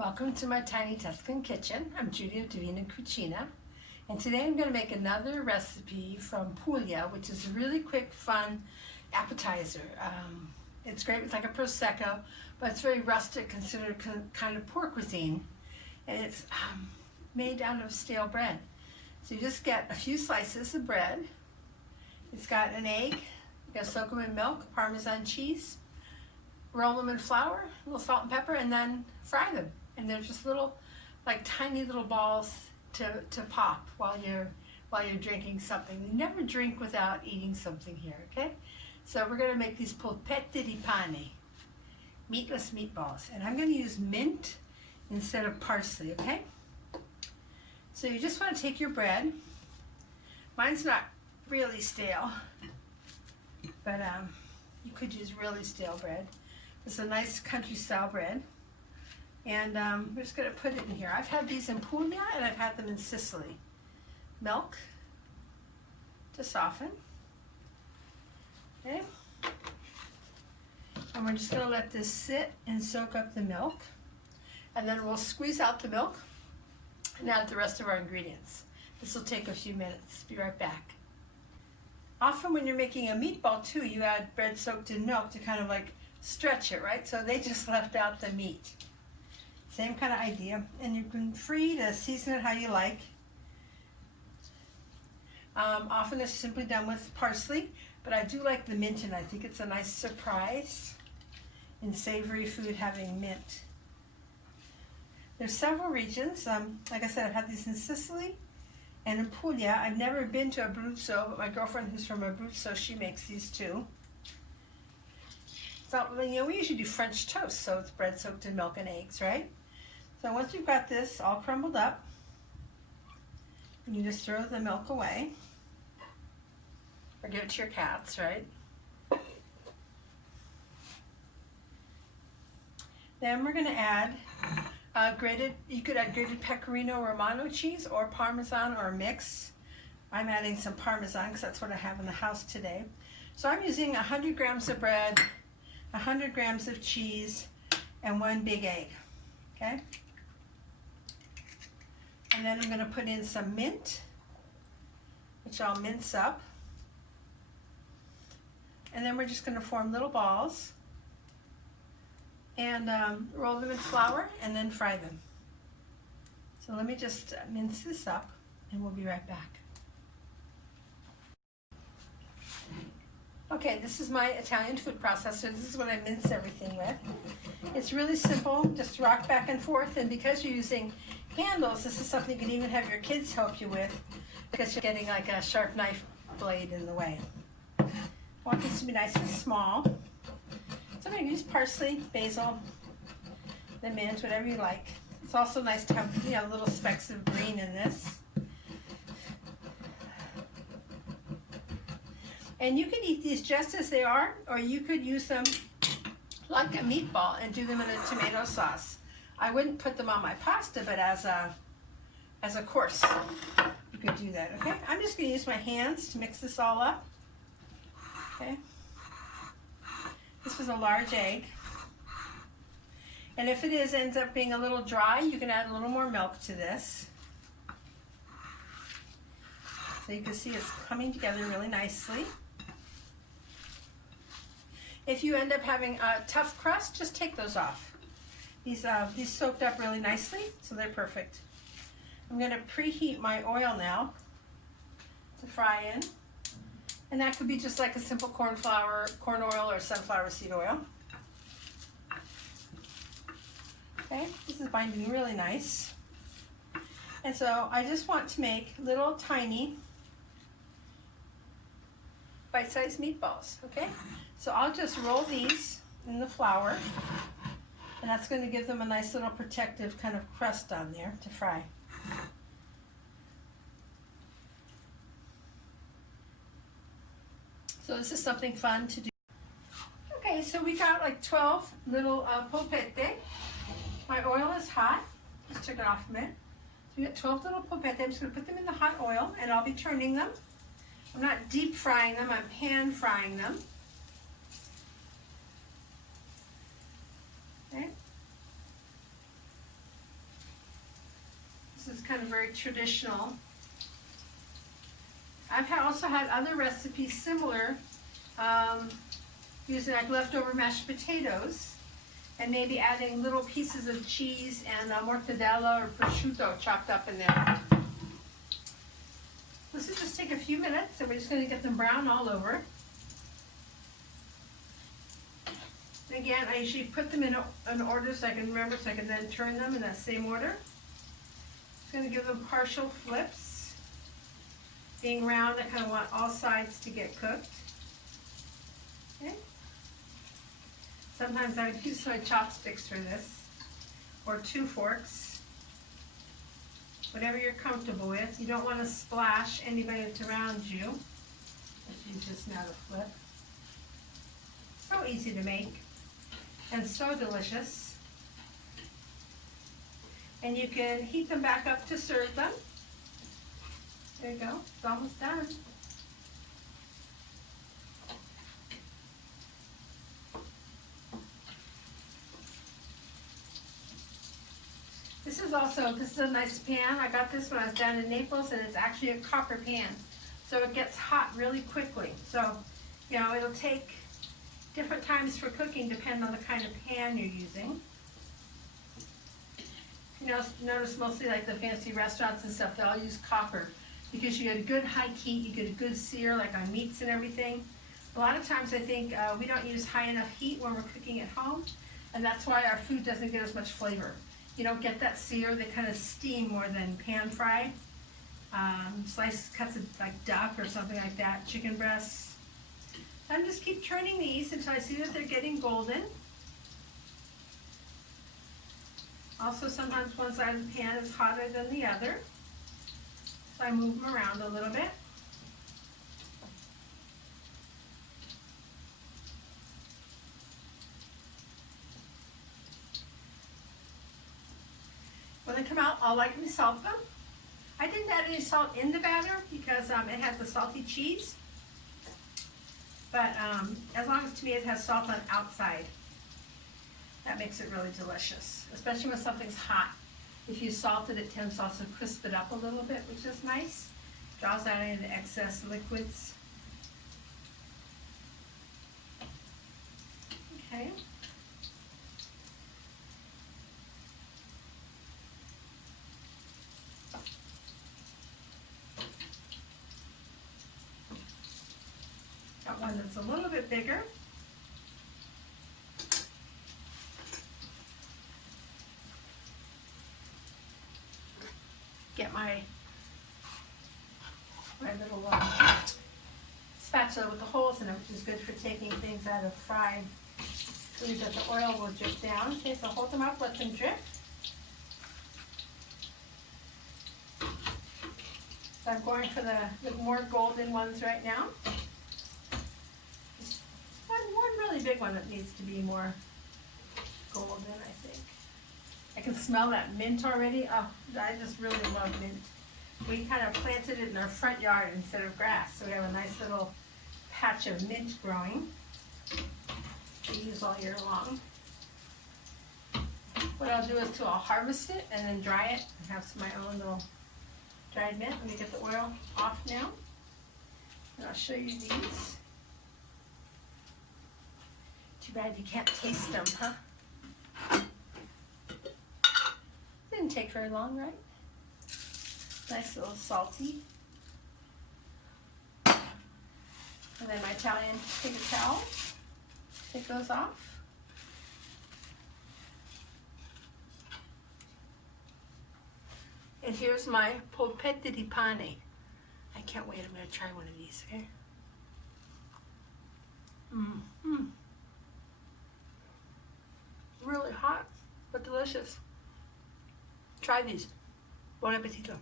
Welcome to my tiny Tuscan kitchen. I'm Judy of Divina Cucina, and today I'm going to make another recipe from Puglia, which is a really quick, fun appetizer. It's great with like a prosecco, but it's very rustic, considered kind of poor cuisine, and it's made out of stale bread. So you just get a few slices of bread. It's got an egg. You got to soak them in milk, Parmesan cheese, roll them in flour, a little salt and pepper, and then fry them. And they're just little, like tiny little balls to pop while you're drinking something. You never drink without eating something here, okay? So we're going to make these polpette di pane, meatless meatballs. And I'm going to use mint instead of parsley, okay? So you just want to take your bread. Mine's not really stale, but you could use really stale bread. It's a nice country style bread. And we're just going to put it in here. I've had these in Puglia and I've had them in Sicily. Milk to soften. Okay. And we're just going to let this sit and soak up the milk. And then we'll squeeze out the milk and add the rest of our ingredients. This will take a few minutes. Be right back. Often when you're making a meatball too, you add bread soaked in milk to kind of like stretch it, right? So they just left out the meat. Same kind of idea, and you can free to season it how you like. Often it's simply done with parsley, but I do like the mint, and I think it's a nice surprise in savory food having mint. There's several regions. Like I said, I've had these in Sicily and in Puglia. I've never been to Abruzzo, but my girlfriend who's from Abruzzo, she makes these too. So, you know, we usually do French toast, so it's bread soaked in milk and eggs, right? So once you've got this all crumbled up, you just throw the milk away, or give it to your cats, right? Then we're going to add you could add grated pecorino romano cheese or parmesan or a mix. I'm adding some parmesan because that's what I have in the house today. So I'm using 100 grams of bread, 100 grams of cheese, and one big egg, okay? And then I'm going to put in some mint, which I'll mince up. And then we're just going to form little balls and roll them in flour and then fry them. So let me just mince this up and we'll be right back. Okay, this is my Italian food processor. This is what I mince everything with. It's really simple, just rock back and forth, and because you're using handles, this is something you can even have your kids help you with because you're getting like a sharp knife blade in the way. I want this to be nice and small. So I'm going to use parsley, basil, the mint, whatever you like. It's also nice to have, you know, little specks of green in this. And you can eat these just as they are, or you could use them like a meatball and do them in a tomato sauce. I wouldn't put them on my pasta, but as a course, you could do that, okay? I'm just going to use my hands to mix this all up, okay? This was a large egg. And if it ends up being a little dry, you can add a little more milk to this. So you can see it's coming together really nicely. If you end up having a tough crust, just take those off. These soaked up really nicely, so they're perfect. I'm going to preheat my oil now to fry in. And that could be just like a simple corn oil or sunflower seed oil. Okay, this is binding really nice. And so I just want to make little tiny bite-sized meatballs, okay? So I'll just roll these in the flour, and that's going to give them a nice little protective kind of crust on there to fry. So this is something fun to do. Okay, so we got like 12 little polpette. My oil is hot. Just took it off a minute. So we got 12 little polpette. I'm just going to put them in the hot oil, and I'll be turning them. I'm not deep frying them, I'm pan frying them. Okay. This is kind of very traditional. I've also had other recipes similar, using like leftover mashed potatoes and maybe adding little pieces of cheese and mortadella or prosciutto chopped up in there. This will just take a few minutes, and we're just going to get them brown all over. Again, I usually put them in an order so I can remember, so I can then turn them in that same order. Just going to give them partial flips. Being round, I kind of want all sides to get cooked. Okay. Sometimes I would use my chopsticks for this, or 2 forks. Whatever you're comfortable with. You don't want to splash anybody that's around you. Let's use just now to flip. So easy to make and so delicious. And you can heat them back up to serve them. There you go, it's almost done. This is a nice pan. I got this when I was down in Naples, and it's actually a copper pan. So it gets hot really quickly. So, you know, it'll take different times for cooking depending on the kind of pan you're using. You know, notice mostly like the fancy restaurants and stuff, they all use copper because you get a good high heat, you get a good sear like on meats and everything. A lot of times I think we don't use high enough heat when we're cooking at home, and that's why our food doesn't get as much flavor. You don't get that sear, they kind of steam more than pan fry. Sliced cuts of like duck or something like that, chicken breasts. And just keep turning these until I see that they're getting golden. Also, sometimes one side of the pan is hotter than the other, so I move them around a little bit. When they come out, I'll lightly salt them. I didn't add any salt in the batter because it had the salty cheese. But as long as to me it has salt on the outside, that makes it really delicious, especially when something's hot. If you salt it, it tends to also crisp it up a little bit, which is nice. Draws out any of the excess liquids. Okay. Got one that's a little bit bigger. Get my little spatula with the holes in it, which is good for taking things out of fried food that the oil will drip down. Okay, so hold them up, let them drip. So I'm going for the more golden ones right now. Just one really big one that needs to be more golden, I think. I can smell that mint already. Oh, I just really love mint. We kind of planted it in our front yard instead of grass, so we have a nice little patch of mint growing to use all year long. What I'll do is I'll harvest it and then dry it and have some of my own little dried mint. Let me get the oil off now, and I'll show you these. Too bad you can't taste them, huh? Didn't take very long, right? Nice little salty. And then my Italian paper towel. Take those off. And here's my Polpette di Pane. I can't wait, I'm going to try one of these here. Really hot, but delicious. Try these. Buon appetito.